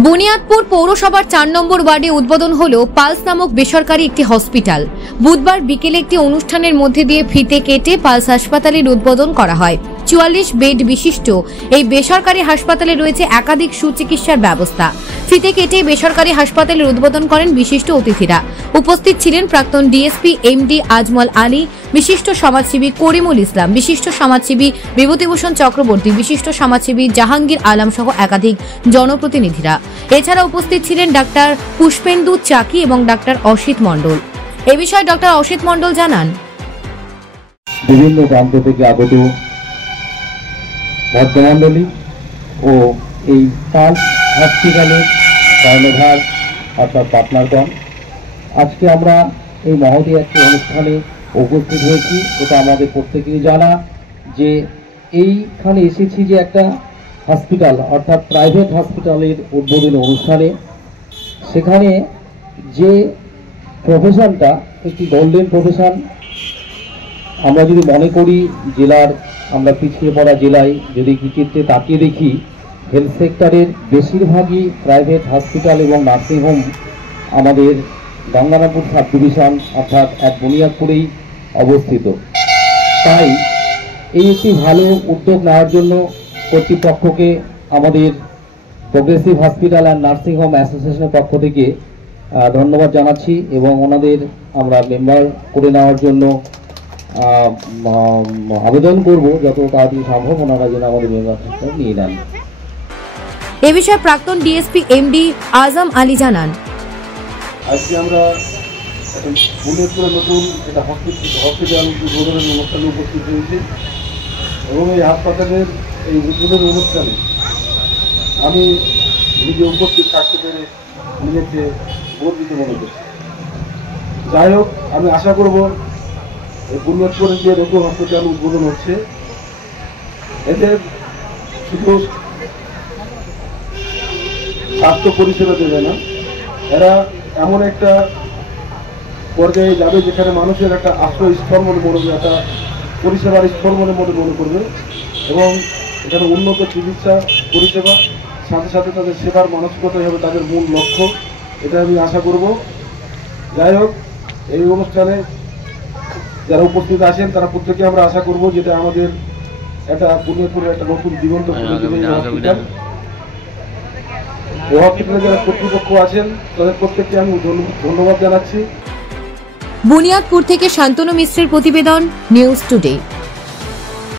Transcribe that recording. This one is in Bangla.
বুনিয়াদপুর পৌরসভার ৪ নম্বর ওয়ার্ডে উদ্বোধন হলো পালস নামক বেসরকারি একটি হসপিটাল। বুধবার বিকেলে একটি অনুষ্ঠানের মধ্যে দিয়ে ফিতে কেটে পালস হাসপাতালের উদ্বোধন করা হয়। ৪৪ বেড বিশিষ্ট এই বেসরকারি হাসপাতালে রয়েছে একাধিক সুচিকিৎসার ব্যবস্থা। ফিতে কেটে বেসরকারি হাসপাতালের উদ্বোধন করেন বিশিষ্ট অতিথিরা। উপস্থিত ছিলেন প্রাক্তন ডিএসপি এমডি আজমল আলী, বিশিষ্ট সমাজসেবী করিমুল ইসলাম, বিশিষ্ট সমাজসেবী বিভূতিভূষণ চক্রবর্তী, বিশিষ্ট সমাজসেবী জাহাঙ্গীর আলম সহ একাধিক জনপ্রতিনিধিরা। এছাড়া উপস্থিত ছিলেন ডাক্তার পুষ্পেন্দু চাকি এবং ডাক্তার অসিত মণ্ডল। এ বিষয়ে ডাক্তার অসিত মণ্ডল জানান, বিভিন্ন প্রান্ত থেকে আগত ভদ্রমণ্ডলী ও এই পালস হসপিটালের কর্ণধার অর্থাৎ পার্টনারগণ, আজকে আমরা এই মহতী একটি অনুষ্ঠানে উপস্থিত হয়েছি। এটা আমাদের প্রত্যেকেরই জানা যে এইখানে এসেছি যে একটা হসপিটাল অর্থাৎ প্রাইভেট হসপিটালের উদ্বোধনী অনুষ্ঠানে। সেখানে যে প্রফেশনটা একটি গোল্ডেন প্রফেশন, আমরা যদি মনে করি জেলার, আমরা পিছিয়ে পড়া জেলায় যদি চিত্রে তাকিয়ে দেখি, হেলথ সেক্টরের বেশিরভাগই প্রাইভেট হসপিটাল এবং নার্সিংহোম আমাদের গঙ্গারামপুর সাব ডিভিশন অর্থাৎ এক বুনিয়াদপুরেই অবস্থিত। তাই এই একটি ভালো উদ্যোগ নেওয়ার জন্য কর্তৃপক্ষকে আমাদের প্রোগ্রেসিভ হসপিটাল অ্যান্ড নার্সিংহোম অ্যাসোসিয়েশনের পক্ষ থেকে ধন্যবাদ জানাচ্ছি এবং ওনাদের আমরা মেম্বার করে নেওয়ার জন্য আবেদন করব যত তাড়াতাড়ি সম্ভব ওনারা যেন আমাদের মেম্বারশিপটা নিয়ে নেন। এ বিষয়ে প্রাক্তন ডিএসপি এমডি আজম আলী জানান, আজকে আমরা বুনিয়াদপুরের নতুন এটা হসপিটাল উদ্বোধনের অনুষ্ঠানে উপস্থিত হয়েছি এবং এই হাসপাতালের এই উদ্বোধনের অনুষ্ঠানে আমি নিজে উপস্থিত থাকতে পেরে নিজেকে গর্বিত মনে করছি। যাই হোক, আমি আশা করব এই বুনিয়াদপুরের যে নতুন হসপিটাল উদ্বোধন হচ্ছে এদের শুধু স্বাস্থ্য পরিষেবা দেবে না, এরা এমন একটা পর্যায়ে যাবে যেখানে মানুষের একটা আশ্রয়স্থল মনে করবে, একটা পরিষেবার স্থল মনে করবে এবং এখানে উন্নত চিকিৎসা পরিষেবা সাথে সাথে তাদের সেবার মানসিকতাই হবে তাদের মূল লক্ষ্য। এটা আমি আশা করব। যাই হোক, এই অনুষ্ঠানে যারা উপস্থিত আছেন তারা প্রত্যেকে আমরা আশা করব যেটা আমাদের একটা বুনিয়াদপুরের একটা নতুন জীবন্ত হসপিটাল। এই হসপিটালে যারা কর্তৃপক্ষ আছেন তাদের প্রত্যেককে আমি ধন্যবাদ জানাচ্ছি। বুনিয়াদপুর থেকে শান্তনু মিশ্রের প্রতিবেদন, নিউজ টুডে।